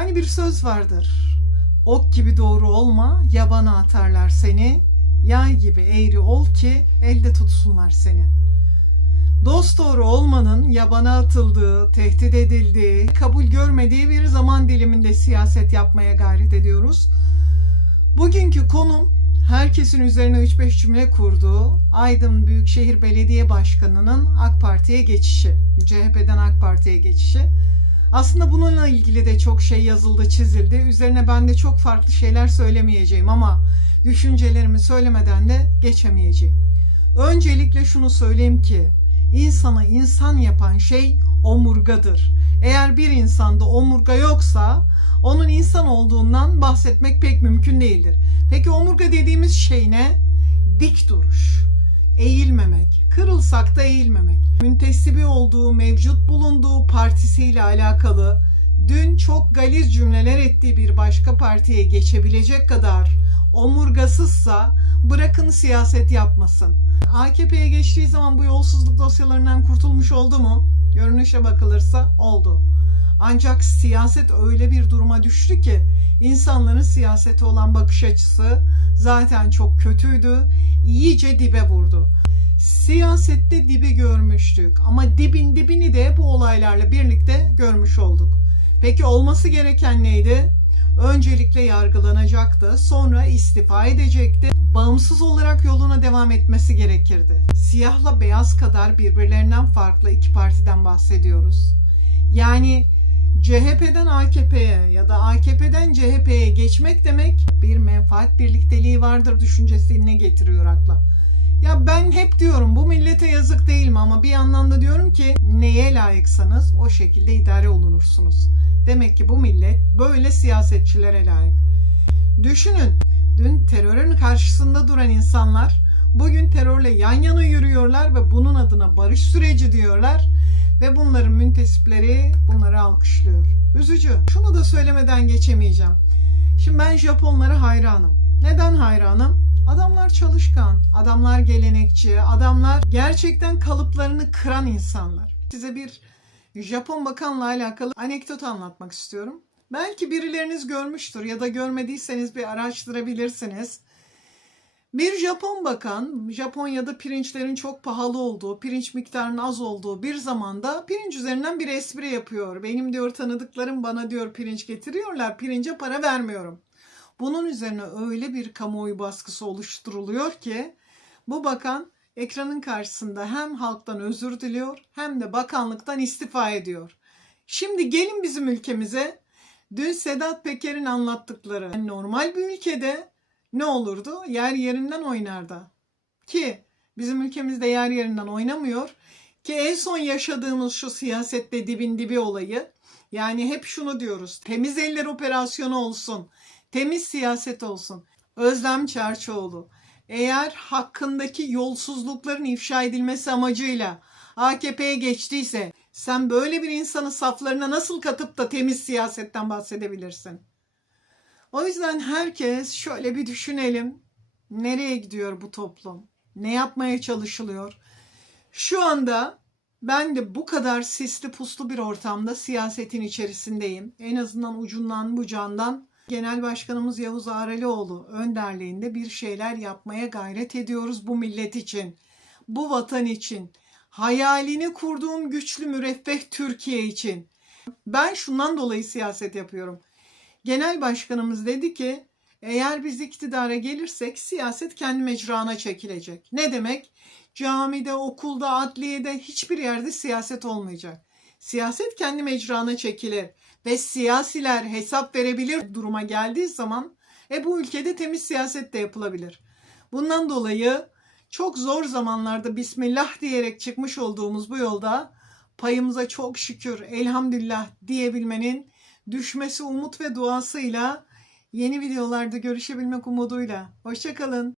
Hani bir söz vardır. Ok gibi doğru olma, yabana atarlar seni. Yay gibi eğri ol ki elde tutsunlar seni. Dost doğru olmanın yabana atıldığı, tehdit edildiği, kabul görmediği bir zaman diliminde siyaset yapmaya gayret ediyoruz. Bugünkü konum herkesin üzerine 3-5 cümle kurduğu Aydın Büyükşehir Belediye Başkanı'nın AK Parti'ye geçişi, CHP'den AK Parti'ye geçişi. Aslında bununla ilgili de çok şey yazıldı, çizildi. Üzerine ben de çok farklı şeyler söylemeyeceğim ama düşüncelerimi söylemeden de geçemeyeceğim. Öncelikle şunu söyleyeyim ki insanı insan yapan şey omurgadır. Eğer bir insanda omurga yoksa onun insan olduğundan bahsetmek pek mümkün değildir. Peki omurga dediğimiz şey ne? Dik duruş, eğilmemek, kırılsak da eğilmemek. Müntesibi olduğu, mevcut bulunduğu partisiyle alakalı dün çok galiz cümleler ettiği bir başka partiye geçebilecek kadar omurgasızsa bırakın siyaset yapmasın. AKP'ye geçtiği zaman bu yolsuzluk dosyalarından kurtulmuş oldu mu? Görünüşe bakılırsa oldu. Ancak siyaset öyle bir duruma düştü ki insanların siyasete olan bakış açısı zaten çok kötüydü. İyice dibe vurdu. Siyasette dibi görmüştük ama dibin dibini de bu olaylarla birlikte görmüş olduk. Peki olması gereken neydi? Öncelikle yargılanacaktı, sonra istifa edecekti. Bağımsız olarak yoluna devam etmesi gerekirdi. Siyahla beyaz kadar birbirlerinden farklı iki partiden bahsediyoruz. Yani CHP'den AKP'ye ya da AKP'den CHP'ye geçmek demek bir menfaat birlikteliği vardır düşüncesini getiriyor akla. Ya ben hep diyorum bu millete yazık değil mi ama bir yandan da diyorum ki neye layıksanız o şekilde idare olunursunuz. Demek ki bu millet böyle siyasetçilere layık. Düşünün dün terörün karşısında duran insanlar bugün terörle yan yana yürüyorlar ve bunun adına barış süreci diyorlar ve bunların müntesipleri bunları alkışlıyor. Üzücü. Şunu da söylemeden geçemeyeceğim. Şimdi ben Japonlara hayranım. Neden hayranım? Adamlar çalışkan, adamlar gelenekçi, adamlar gerçekten kalıplarını kıran insanlar. Size bir Japon bakanla alakalı anekdot anlatmak istiyorum. Belki birileriniz görmüştür ya da görmediyseniz bir araştırabilirsiniz. Bir Japon bakan, Japonya'da pirinçlerin çok pahalı olduğu, pirinç miktarının az olduğu bir zamanda pirinç üzerinden bir espri yapıyor. Benim diyor tanıdıklarım bana diyor pirinç getiriyorlar, pirince para vermiyorum. Bunun üzerine öyle bir kamuoyu baskısı oluşturuluyor ki bu bakan ekranın karşısında hem halktan özür diliyor hem de bakanlıktan istifa ediyor. Şimdi gelin bizim ülkemize. Dün Sedat Peker'in anlattıkları normal bir ülkede ne olurdu? Yer yerinden oynardı. Ki bizim ülkemizde yer yerinden oynamıyor. Ki en son yaşadığımız şu siyasette dibin dibi olayı. Yani hep şunu diyoruz. Temiz eller operasyonu olsun. Temiz siyaset olsun. Özlem Çerçoğlu. Eğer hakkındaki yolsuzlukların ifşa edilmesi amacıyla AKP'ye geçtiyse sen böyle bir insanı saflarına nasıl katıp da temiz siyasetten bahsedebilirsin? O yüzden herkes şöyle bir düşünelim. Nereye gidiyor bu toplum? Ne yapmaya çalışılıyor? Şu anda ben de bu kadar sisli puslu bir ortamda siyasetin içerisindeyim. En azından ucundan bucağından Genel Başkanımız Yavuz Aralioğlu önderliğinde bir şeyler yapmaya gayret ediyoruz bu millet için. Bu vatan için. Hayalini kurduğum güçlü müreffeh Türkiye için. Ben şundan dolayı siyaset yapıyorum. Genel Başkanımız dedi ki eğer biz iktidara gelirsek siyaset kendi mecrana çekilecek. Ne demek? Camide, okulda, adliyede hiçbir yerde siyaset olmayacak. Siyaset kendi mecrana çekilir ve siyasiler hesap verebilir duruma geldiği zaman e bu ülkede temiz siyaset de yapılabilir. Bundan dolayı çok zor zamanlarda Bismillah diyerek çıkmış olduğumuz bu yolda payımıza çok şükür elhamdülillah diyebilmenin düşmesi umut ve duasıyla yeni videolarda görüşebilmek umuduyla. Hoşçakalın.